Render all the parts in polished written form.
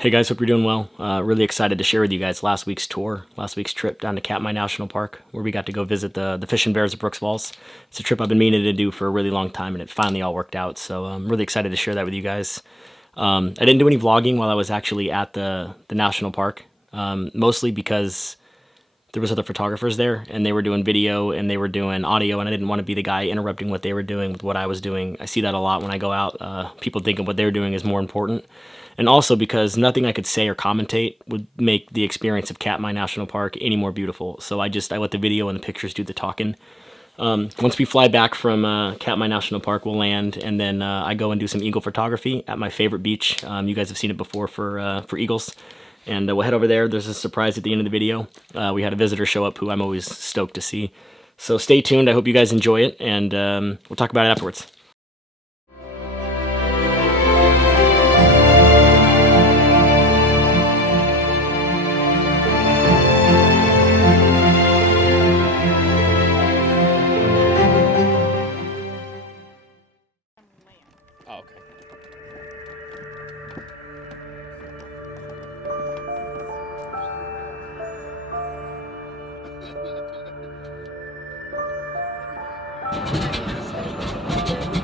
Hey guys, hope you're doing well. Really excited to share with you guys last week's trip down to Katmai National Park, where we got to go visit the fish and bears at Brooks Falls. It's a trip I've been meaning to do for a really long time, and it finally all worked out. So I'm really excited to share that with you guys. I didn't do any vlogging while I was actually at the national park, mostly because there was other photographers there, and they were doing video and they were doing audio, and I didn't want to be the guy interrupting what they were doing with what I was doing. I see that a lot when I go out. People thinking what they're doing is more important. And also because nothing I could say or commentate would make the experience of Katmai National Park any more beautiful. So I let the video and the pictures do the talking. Once we fly back from Katmai National Park, we'll land, and then I go and do some eagle photography at my favorite beach. You guys have seen it before for eagles. And we'll head over there. There's a surprise at the end of the video. We had a visitor show up who I'm always stoked to see. So stay tuned. I hope you guys enjoy it, and we'll talk about it afterwards. Oh, okay.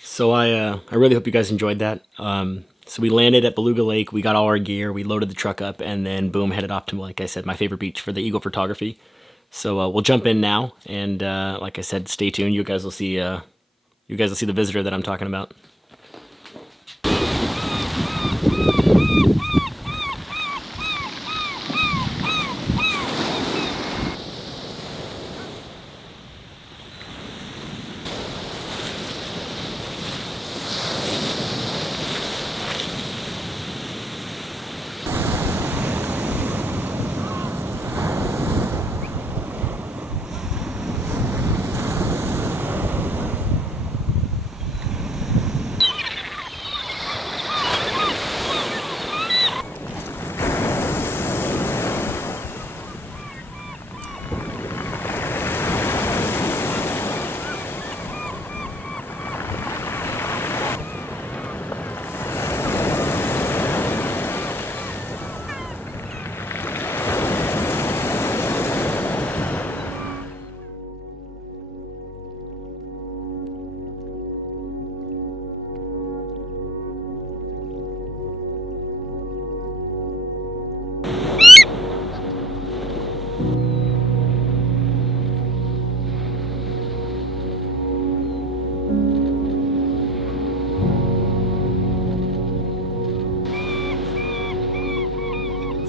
So I really hope you guys enjoyed that. So we landed at Beluga Lake, we got all our gear, we loaded the truck up, and then boom, headed off to, like I said, my favorite beach for the eagle photography. So we'll jump in now, and like I said, stay tuned. You guys will see the visitor that I'm talking about.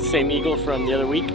Same eagle from the other week.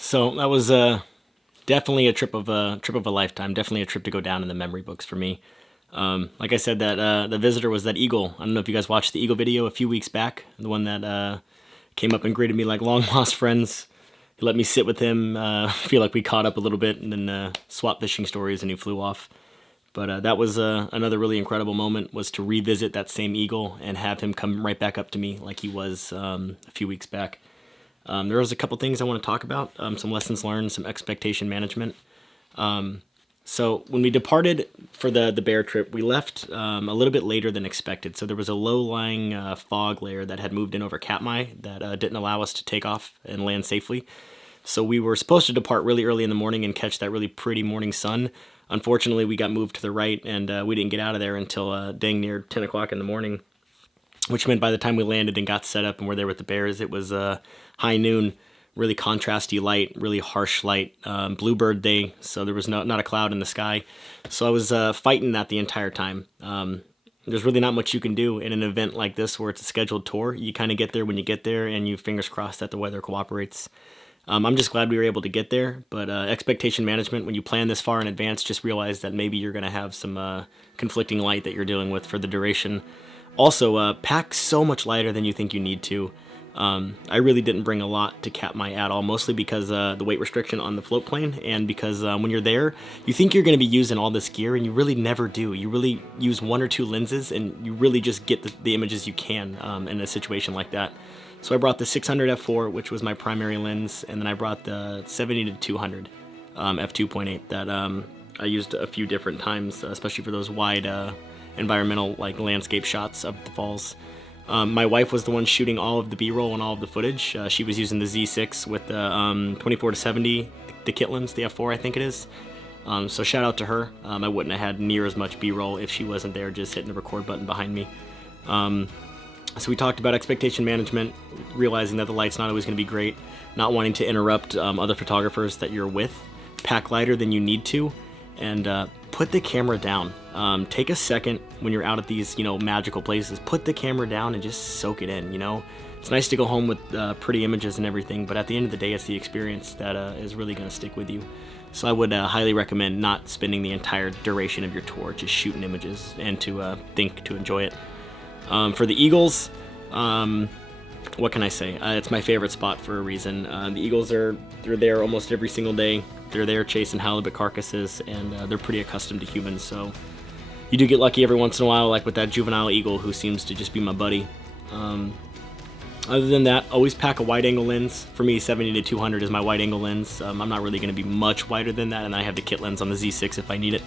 So that was definitely a lifetime. Definitely a trip to go down in the memory books for me. Like I said, that the visitor was that eagle. I don't know if you guys watched the eagle video a few weeks back. The one that came up and greeted me like long lost friends. He let me sit with him. Feel like we caught up a little bit, and then swapped fishing stories, and he flew off. But that was another really incredible moment, was to revisit that same eagle and have him come right back up to me like he was a few weeks back. There was a couple things I want to talk about, some lessons learned, some expectation management. So when we departed for the bear trip, we left a little bit later than expected. So there was a low-lying fog layer that had moved in over Katmai that didn't allow us to take off and land safely. So we were supposed to depart really early in the morning and catch that really pretty morning sun. Unfortunately, we got moved to the right, and we didn't get out of there until dang near 10 o'clock in the morning. which meant by the time we landed and got set up and were there with the bears, it was high noon, really contrasty light, really harsh light, bluebird day, so there was not a cloud in the sky. So I was fighting that the entire time. There's really not much you can do in an event like this where it's a scheduled tour. You kind of get there when you get there, and you fingers crossed that the weather cooperates. I'm just glad we were able to get there, but expectation management, when you plan this far in advance, just realize that maybe you're going to have some conflicting light that you're dealing with for the duration. Also, pack so much lighter than you think you need to. I really didn't bring a lot to Katmai at all, mostly because the weight restriction on the float plane, and because when you're there, you think you're going to be using all this gear, and you really never do. You really use 1 or 2 lenses, and you really just get the images you can in a situation like that. So I brought the 600 f4, which was my primary lens, and then I brought the 70 to 200 f2.8 that I used a few different times, especially for those wide environmental landscape shots of the falls. My wife was the one shooting all of the B-roll and all of the footage. She was using the Z6 with the 24 to 70, the kit lens, the f4 I think it is. So shout out to her. I wouldn't have had near as much B-roll if she wasn't there just hitting the record button behind me. So we talked about expectation management, realizing that the light's not always going to be great, not wanting to interrupt other photographers that you're with, pack lighter than you need to, and put the camera down. Take a second when you're out at these, magical places. Put the camera down and just soak it in, It's nice to go home with pretty images and everything, but at the end of the day, it's the experience that is really going to stick with you. So I would highly recommend not spending the entire duration of your tour just shooting images and to think to enjoy it. For the eagles, what can I say? It's my favorite spot for a reason. The eagles they're there almost every single day. They're there chasing halibut carcasses, and they're pretty accustomed to humans, so you do get lucky every once in a while, like with that juvenile eagle who seems to just be my buddy. Other than that, always pack a wide-angle lens. For me, 70 to 200 is my wide-angle lens. I'm not really going to be much wider than that, and I have the kit lens on the Z6 if I need it.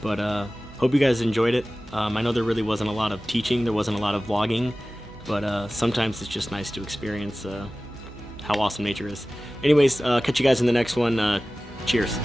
But hope you guys enjoyed it. I know there really wasn't a lot of teaching, there wasn't a lot of vlogging, but sometimes it's just nice to experience how awesome nature is. Anyways, catch you guys in the next one. Cheers.